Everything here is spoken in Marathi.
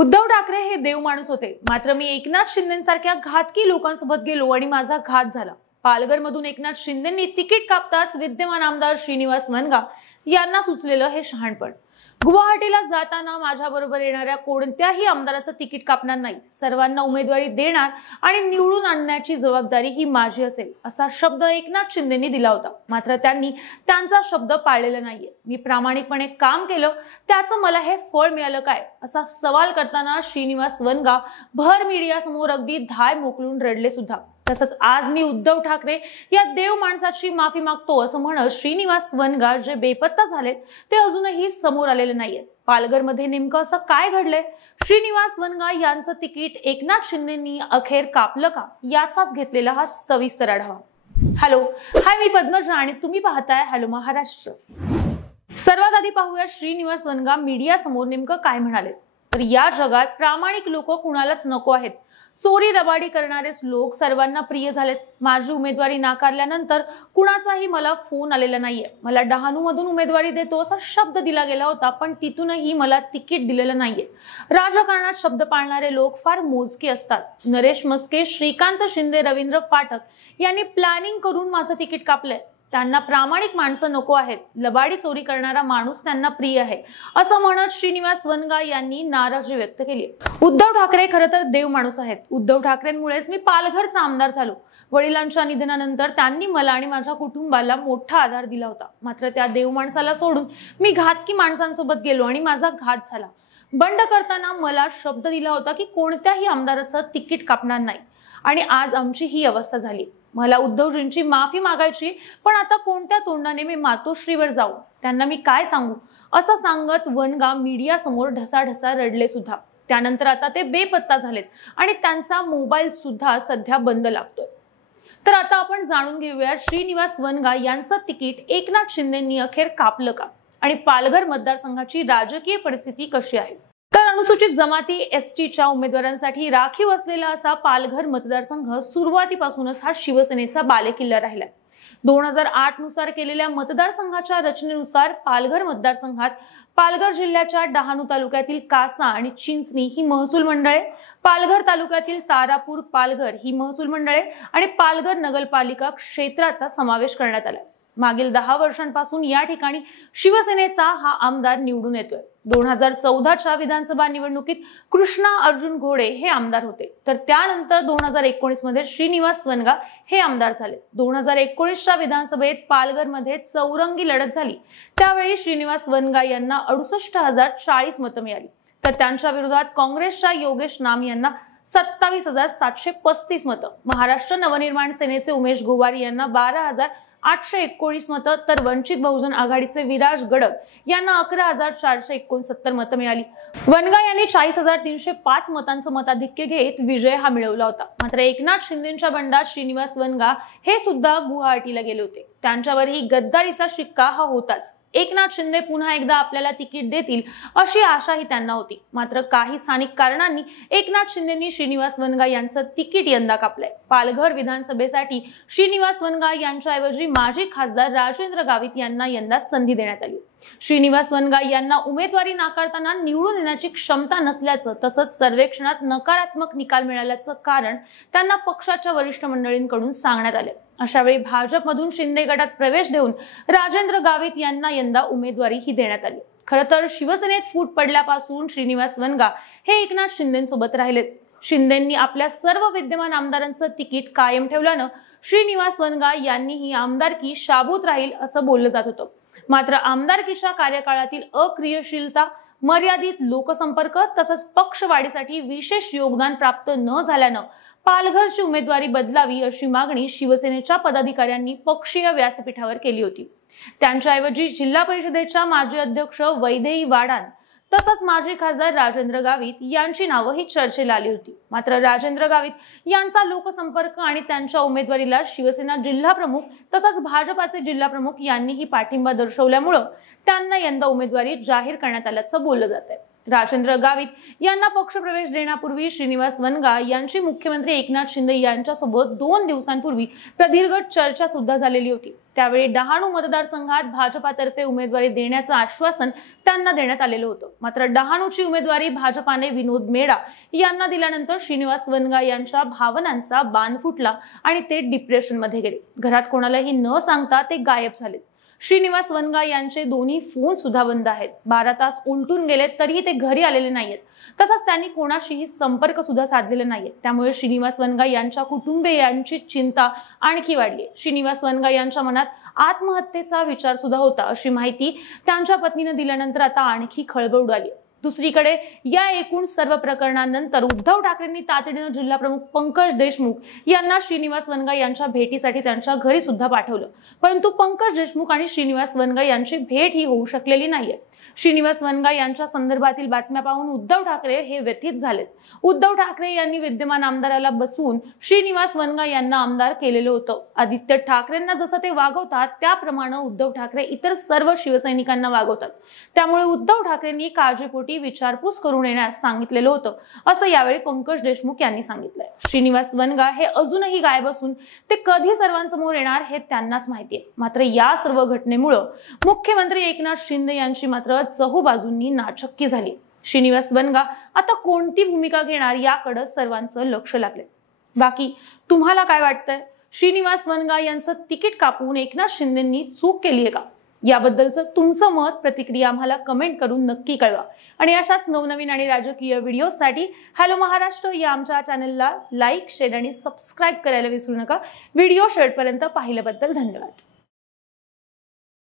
उद्धव ठाकरे हे देव माणूस होते, मात्र मी एकनाथ शिंदेसारख्या घातकी लोकांसोबत गेलो आणि माझा घात झाला। पालघरमधून एकनाथ शिंदेंनी तिकीट कापताच विद्यमान आमदार श्रीनिवास वनगा यांना सुचलेलं हे शहाणपण। गुवाहाटीला जाताना माझ्याबरोबर येणाऱ्या कोणत्याही आमदाराचं तिकीट कापणार नाही, सर्वांना उमेदवारी देणार आणि निवडून आणण्याची जबाबदारी ही माझी असेल, असा शब्द एकनाथ शिंदेंनी दिला होता। मात्र त्यांनी त्यांचा शब्द पाळलेला नाहीये। मी प्रामाणिकपणे काम केलं, त्याचं मला हे फळ मिळालं काय, असा सवाल करताना श्रीनिवास वनगा भर मीडिया समोर अगदी धाय मोकळून रडले सुद्धा। तसंच आज मी उद्धव ठाकरे या देव माणसाची माफी मागतो असं म्हणत श्रीनिवास वनगा जे बेपत्ता झालेत ते अजूनही समोर आलेले नाहीये। पालघरमध्ये नेमकं असं काय घडलंय, श्रीनिवास वनगा यांचं तिकीट एकनाथ शिंदेंनी अखेर कापलं का, याचाच घेतलेला हा सविस्तर आढावा। हॅलो, हाय, मी पद्मजा आणि तुम्ही पाहताय हॅलो महाराष्ट्र। सर्वात आधी पाहूया श्रीनिवास वनगा मीडिया समोर नेमकं काय म्हणाले। तर या जगात प्रामाणिक लोक कुणालाच नको आहेत। चोरी रबाडी करणारेच लोक सर्वांना प्रिय झालेत। माझी उमेदवारी नाकारल्यानंतर कुणाचाही मला फोन आलेला नाहीये। मला डहाणूमधून उमेदवारी देतो असा शब्द दिला गेला होता, पण तिथूनही मला तिकीट दिलेलं नाहीये। राजकारणात शब्द पाळणारे लोक फार मोजके असतात। नरेश मस्के, श्रीकांत शिंदे, रवींद्र फाटक यांनी प्लॅनिंग करून माझं तिकीट कापलंय। त्यांना प्रामाणिक माणसं नको आहेत, लबाडी चोरी करणारा माणूस त्यांना प्रिय आहे, असं म्हणत श्रीनिवास वनगा यांनी नाराजी व्यक्त केली। उद्धव ठाकरे खरं तर देव माणूस आहेत। उद्धव ठाकरेंमुळेच मी पालघरचा आमदार झालो। वडिलांच्या निधनानंतर त्यांनी मला आणि माझ्या कुटुंबाला मोठा आधार दिला होता। मात्र त्या देव माणसाला सोडून मी घातकी माणसांसोबत गेलो आणि माझा घात झाला। बंड करताना मला शब्द दिला होता की कोणत्याही आमदाराचं तिकीट कापणार नाही, आणि आज आमची ही अवस्था झाली। मला उद्धवजींची माफी मागायची, पण आता कोणत्या तोंडाने मी मातोश्रीवर जाऊ, त्यांना मी काय सांगू, असं सांगत वनगा मीडिया समोर ढसाढसा रडले सुद्धा। त्यानंतर आता ते बेपत्ता झालेत आणि त्यांचा मोबाईल सुद्धा सध्या बंद लागतोय। तर आता आपण जाणून घेऊया श्रीनिवास वनगा यांचं तिकीट एकनाथ शिंदेंनी अखेर कापलं का, आणि पालघर मतदारसंघाची राजकीय परिस्थिती कशी आहे। तर अनुसूचित जमाती एसटीच्या उमेदवारांसाठी राखीव असलेला असा पालघर मतदारसंघ सुरुवातीपासूनच हा शिवसेनेचा बालेकिल्ला राहिलाय। 2008 नुसार केलेल्या मतदारसंघाच्या रचनेनुसार पालघर मतदारसंघात पालघर जिल्ह्याच्या डहाणू तालुक्यातील कासा आणि चिंचणी ही महसूल मंडळे, पालघर तालुक्यातील तारापूर, पालघर ही महसूल मंडळे आणि पालघर नगरपालिका क्षेत्राचा समावेश करण्यात आला। मागील 10 वर्षांपासून या ठिकाणी शिवसेनेचा हा आमदार निवडून येतोय। 2014च्या विधानसभा निवडणुकीत कृष्णा अर्जुन घोडे हे आमदार होते, तर त्यानंतर 2019 मध्ये श्रीनिवास वनगा हे आमदार झाले। 2019च्या विधानसभेत पालघरमध्ये चौरंगी लढत झाली, त्यावेळी श्रीनिवास वनगा यांना 68,040 मतं मिळाली, तर त्यांच्या विरोधात काँग्रेसच्या योगेश नाम यांना 27,735 मतं, महाराष्ट्र नवनिर्माण सेनेचे उमेश गोवारी यांना 12,819 मतं, तर वंचित बहुजन आघाडीचे विराज गडक यांना 11,469 मतं मिळाली। वनगा यांनी 40,305 मतांचं मताधिक्य घेत विजय हा मिळवला होता। मात्र एकनाथ शिंदेंच्या बंडात श्रीनिवास वनगा हे सुद्धा गुवाहाटीला गेले होते। त्यांच्यावरही गद्दारीचा शिक्का हा होताच। एकनाथ शिंदे पुन्हा एकदा आपल्याला तिकीट देतील अशी आशाही त्यांना होती। मात्र काही स्थानिक कारणांनी एकनाथ शिंदेंनी श्रीनिवास वनगा यांचं तिकीट यंदा कापलंय। पालघर विधानसभेसाठी श्रीनिवास वनगा यांच्याऐवजी माजी खासदार राजेंद्र गावित यांना यंदा संधी देण्यात आली। श्रीनिवास वनगा यांना उमेदवारी नाकारताना निवडून येण्याची क्षमता नसल्याचं, तसंच सर्वेक्षणात नकारात्मक निकाल मिळाल्याचं कारण त्यांना पक्षाच्या वरिष्ठ मंडळींकडून सांगण्यात आले। अशावेळी भाजपमधून शिंदे गटात प्रवेश देऊन राजेंद्र गावित यांना यंदा उमेदवारी ही देण्यात आली। खरं तर शिवसेनेत फूट पडल्यापासून श्रीनिवास वनगा हे एकनाथ शिंदेंसोबत राहिलेत। शिंदेंनी आपल्या सर्व विद्यमान आमदारांचं तिकीट कायम ठेवल्यानं श्रीनिवास वनगा यांनीही आमदारकी शाबूत राहील असं बोललं जात होतं। मात्र आमदारकीच्या कार्यकाळातील अक्रियाशीलता, मर्यादित लोकसंपर्क तसंच पक्षवाढीसाठी विशेष योगदान प्राप्त न झाल्यानं पालघरची उमेदवारी बदलावी अशी मागणी शिवसेनेच्या पदाधिकाऱ्यांनी पक्षीय व्यासपीठावर केली होती। त्यांच्याऐवजी जिल्हा परिषदेच्या माजी अध्यक्ष वैदेही वाडान तसंच माजी खासदार राजेंद्र गावित यांची नावं ही चर्चेला आली होती। मात्र राजेंद्र गावित यांचा लोकसंपर्क आणि त्यांच्या उमेदवारीला शिवसेना जिल्हा प्रमुख तसंच भाजपाचे जिल्हा प्रमुख यांनीही पाठिंबा दर्शवल्यामुळे त्यांना यंदा उमेदवारी जाहीर करण्यात आल्याचं बोललं जात आहे। राजेंद्र गावित यांना पक्षप्रवेश देण्यापूर्वी श्रीनिवास वनगा यांची मुख्यमंत्री एकनाथ शिंदे यांच्यासोबत 2 दिवसांपूर्वी प्रदीर्घ चर्चा सुद्धा झालेली होती। त्यावेळी डहाणू मतदारसंघात भाजपातर्फे उमेदवारी देण्याचं आश्वासन त्यांना देण्यात आलेलं होतं। मात्र डहाणूची उमेदवारी भाजपाने विनोद मेडा यांना दिल्यानंतर श्रीनिवास वनगा यांच्या भावनांचा बांध फुटला आणि ते डिप्रेशनमध्ये गेले। घरात कोणालाही न सांगता ते गायब झाले। श्रीनिवास वनगा यांचे दोन्ही फोन सुद्धा बंद आहेत। 12 तास उलटून गेले तरीही ते घरी आलेले नाहीयेत। तसंच त्यांनी कोणाशीही संपर्क सुद्धा साधलेला नाहीये। त्यामुळे श्रीनिवास वनगा यांच्या कुटुंबियांची चिंता आणखी वाढली। श्रीनिवास वनगा यांच्या मनात आत्महत्येचा विचार सुद्धा होता अशी माहिती त्यांच्या पत्नीने दिल्यानंतर आता आणखी खळबळ उडाली। दुसरीकडे या एकूण सर्व प्रकरणानंतर उद्धव ठाकरेंनी तातडीने जिल्हाप्रमुख पंकज देशमुख यांना श्रीनिवास वनगा यांच्या भेटीसाठी त्यांच्या घरी सुद्धा पाठवलं। परंतु पंकज देशमुख आणि श्रीनिवास वनगा यांची भेट ही होऊ शकलेली नाहीये। श्रीनिवास वनगा यांच्या संदर्भातील बातम्या पाहून उद्धव ठाकरे हे व्यथित झालेत। उद्धव ठाकरे यांनी विद्यमान आमदाराला बसवून श्रीनिवास वनगा यांना आमदार केलेलं होतं। आदित्य ठाकरेंना जसं ते वागवतात त्याप्रमाणे उद्धव ठाकरे इतर सर्व शिवसैनिकांना वागवतात। त्यामुळे उद्धव ठाकरेंनी काळजीपोटी विचारपूस करून येण्यास सांगितलेलं होतं असं यावेळी पंकज देशमुख यांनी सांगितलंय। श्रीनिवास वनगा हे अजूनही गायब असून ते कधी सर्वांसमोर येणार हे त्यांनाच माहिती आहे। मात्र या सर्व घटनेमुळे मुख्यमंत्री एकनाथ शिंदे यांची मात्र चहूबाजूंनी नाचक्की झाली। श्रीनिवास वनगा आता कोणती भूमिका घेणार याकडे सर्वांचं लक्ष लागले। बाकी तुम्हाला काय वाटतंय? श्रीनिवास वनगा यांचं तिकीट कापून एकनाथ शिंदेंनी चूक केली आहे का? याबद्दलचं तुमचं मत प्रतिक्रिया आम्हाला कमेंट करून नक्की कळवा। आणि अशाच नवनवीन आणि राजकीय व्हिडिओसाठी हॅलो महाराष्ट्र या आमच्या चॅनलला लाईक, शेअर आणि सबस्क्राईब करायला विसरू नका। व्हिडिओ शेवटपर्यंत पाहिल्याबद्दल धन्यवाद।